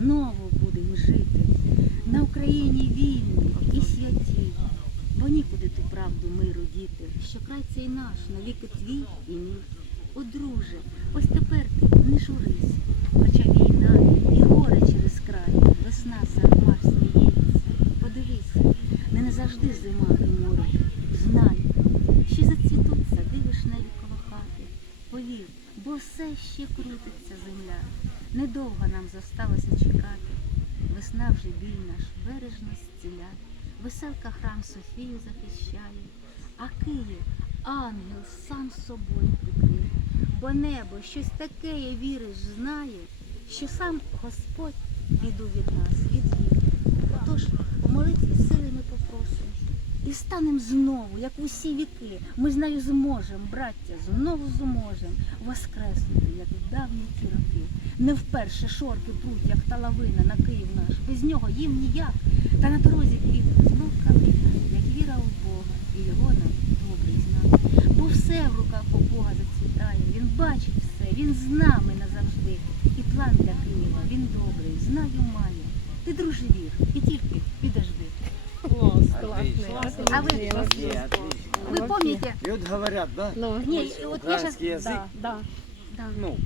знову будемо жити. На Україні вільні і святі, бо нікуди ту правду миру діти, що край цей наш, навіки твій і мій. О, друже, ось тепер ти не журись, хоча війна і горе через край, весна за хмар сміється. Подивись, не назавжди зима і море. Знай, ще зацвітуть сади вишневі коло хати. Повір, бо все ще крутиться земля. Недовго нам зосталося чекати. Весна вже біль наш бережно зціля. Веселка храм Софію захищає, а Київ ангел сам собою прикрив. Бо небо щось таке, я віриш, знає, що сам Господь біду від нас відвів. Отож, у молитві сили ми. І станем знову, як усі віки. Ми з нею зможемо, браття, знову зможемо воскреснути, як в давні ті роки. Не вперше шорки пруть, як та лавина на Київ наш. Без нього їм ніяк. Та на дорозі квітне знов калина, як віра у Бога, і його нам добрий знак. Бо все в руках у Бога зацвітає. Він бачить все, він з нами назавжди. І план для Києва, він добрий, знаю має. Ти друже А вы-. Ви пам'ятаєте? И вот говорят, да? Ну, Ні, от я. Украинский язык, да, да, Да, ну,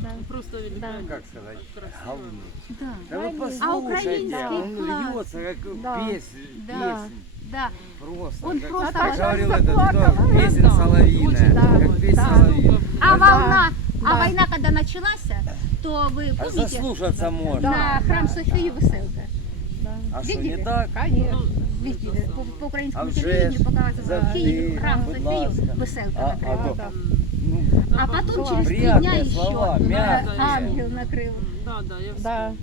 да. Просто великолепно. как сказать, говно. да, Да вы А послушайте, украинский он класс. льется, как Да. песнь, Да. песнь. да. Просто, Он как, просто как говорил этот, кто, песня Да. соловьиная, Очень, да, как песня да. соловьиная. А Да. волна, а Да. война, когда началась, то вы А помните, заслушаться можно. на храм Софию Веселка? Да. А что, Видели? не так? Конечно. Видели, по, по А українському вже телевидению ж показывается завжди, Київ, храм будь Софію ласка. Веселка А- а накрила. то- Да. Ну, А потом через три Приятные дня еще слова, э, мягкие. ангел накрыл. Да, да, я Да,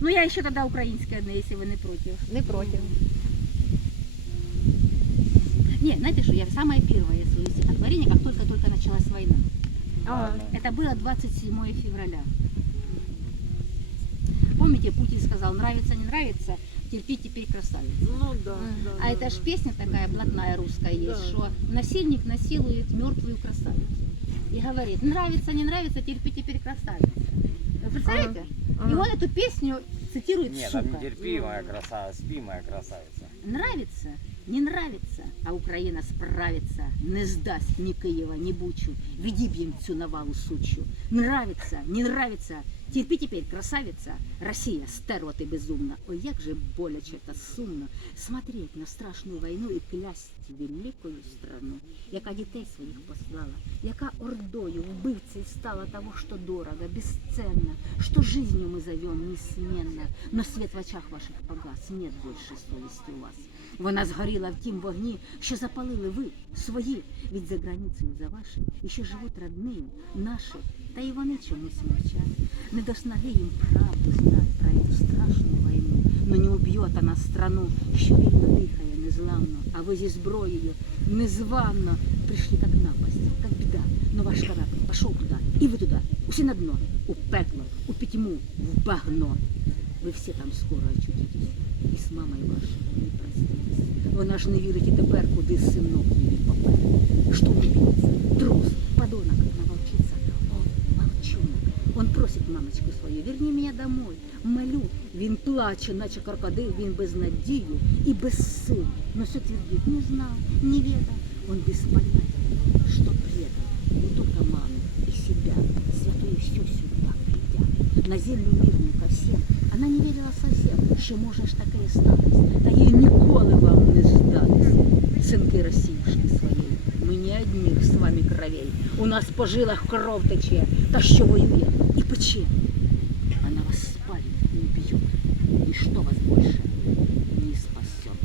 Ну я еще тогда украинская одна, если вы не против. не против. Не, знаете что, я самое первое свое стихотворение, как только-только началась война. А, Это было 27 февраля. Помните, Путин сказал, нравится, не нравится, терпи теперь красавица. Ну да, да. А да, это ж да. песня такая блатная русская есть, Да. что насильник насилует мертвую красавицу. И говорит, нравится, не нравится, терпи теперь красавица. Вы представляете? И он эту песню цитирует нет, сука. там нетерпимая красавица, спи, моя красавица. Нравится, не нравится, а Україна справиться, не здасть ні Києва, ні Бучу, відіб'єм цю навалу сучу. Нравится, не нравится, терпи теперь, красавица, Россия, стерва ти безумна. Ой, як же боляче та сумно смотреть на страшну війну і клясть великою страну, яка дітей своїх послала, яка ордою вбивцей стала того, что дорого, бесценно, что жизнью мы зовем несменно, но свет в очах ваших погас, нет больше совісті у вас. Вона згоріла в тім вогні, що запалили ви свої від за границею за ваші, і що живуть роднею наші, та й вони чомусь мовчать. Не до снаги їм правду знать про эту страшну війну, но не уб'є она страну, що вільно дихає незламно, а ви зі зброєю незвано прийшли як напасть, як біда. Но ваш корабль пішов туди, і ви туди, усі на дно, у пекло, у пітьму, в багно. Ви всі там скоро очутитесь, і з мамою вашою не проститесь. Вона ж не вірить і тепер, куди синок просить мамочку свою, верни меня домой. Молю, він плаче, наче крокодил, він без надію і без сил. Но все твердит, не знал, не ведал. Он без понятия, что предал. Не только маму и себя, святое все сюда придя. На землю мирную ко всем. Она не вірила совсем, що може ж таке статись, та їй ніколи вам не здатися. Синки Росіюшки своєї, ми не одних з вами кровей. У нас по жилах кров тече, та що воює і пече. Она вас спалит и убьет. Ничто вас больше не спасет.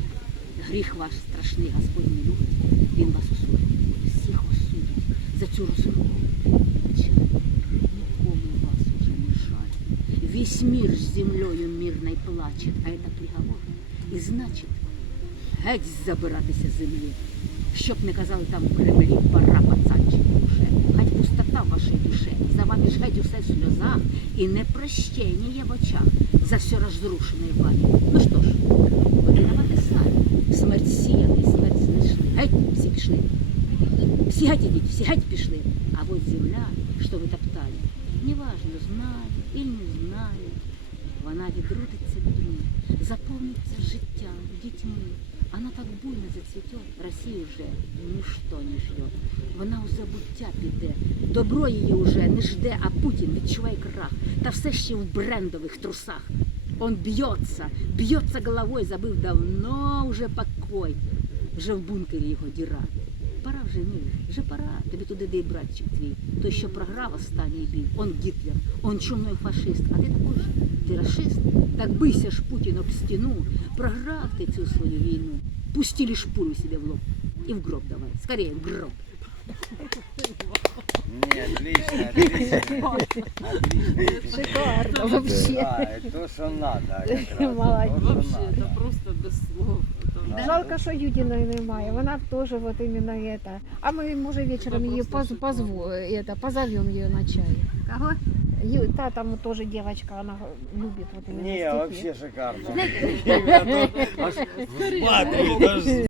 Гріх ваш страшний Господь не любить, Він вас осудить, всіх осудить за цю розмову. Почему? Нікому вас уже не жаль. Весь мир с землею мирной плачет, а это приговор. І значить, геть забиратися з землі. Щоб не казали там в Кремлі, пора пацанчик уже. Хай пустота в вашій душі, за вами ж геть усе в сльозах і непрощення в очах за все розрушене вами. Ну що ж, ви виновати самі. Смерть сіяли, смерть знайшли. Геть, всі пішли. Всі геть ідіть, всі геть пішли. А от земля, що ви топтали, неважно, знаю или не знаю, вона відродиться людьми, заповниться життям, дітьми. Вона так буйно зацвіте, Росію вже ніщо не жде. Вона у забуття піде. Добро її вже не жде, а Путін відчуває крах. Та все ще в брендових трусах. Он б'ється, б'ється головою, забив давно вже покой. Вже в бункері його діра. Пора вже милий, вже пора. Тобі туди де й братчик твій. Той, що програв останній бій. Он Гітлер, он чумной фашист. А ти такой же, ти расист. Так бийся ж Путін об стіну. Програв ти цю свою війну. Пустили шпуру себе в лоб. І в гроб давай. Скорее, в гроб. Не, отлично, отлично. Отлично. Шикарно вообще. Да, это то, что надо как раз. Молодец. То, что Вообще, надо. это просто без слов. Это Да. Жалко, що Юдіної немає. Вона б теж вот именно это. А ми, може, вечором Вона її просто поз, шикарна. позво, это, позовем її на чай. Кого? Ю- та там тоже девочка, она любит вот именно Не, стихи. вообще шикарно. Знаете, Я тут аж взбадривает, аж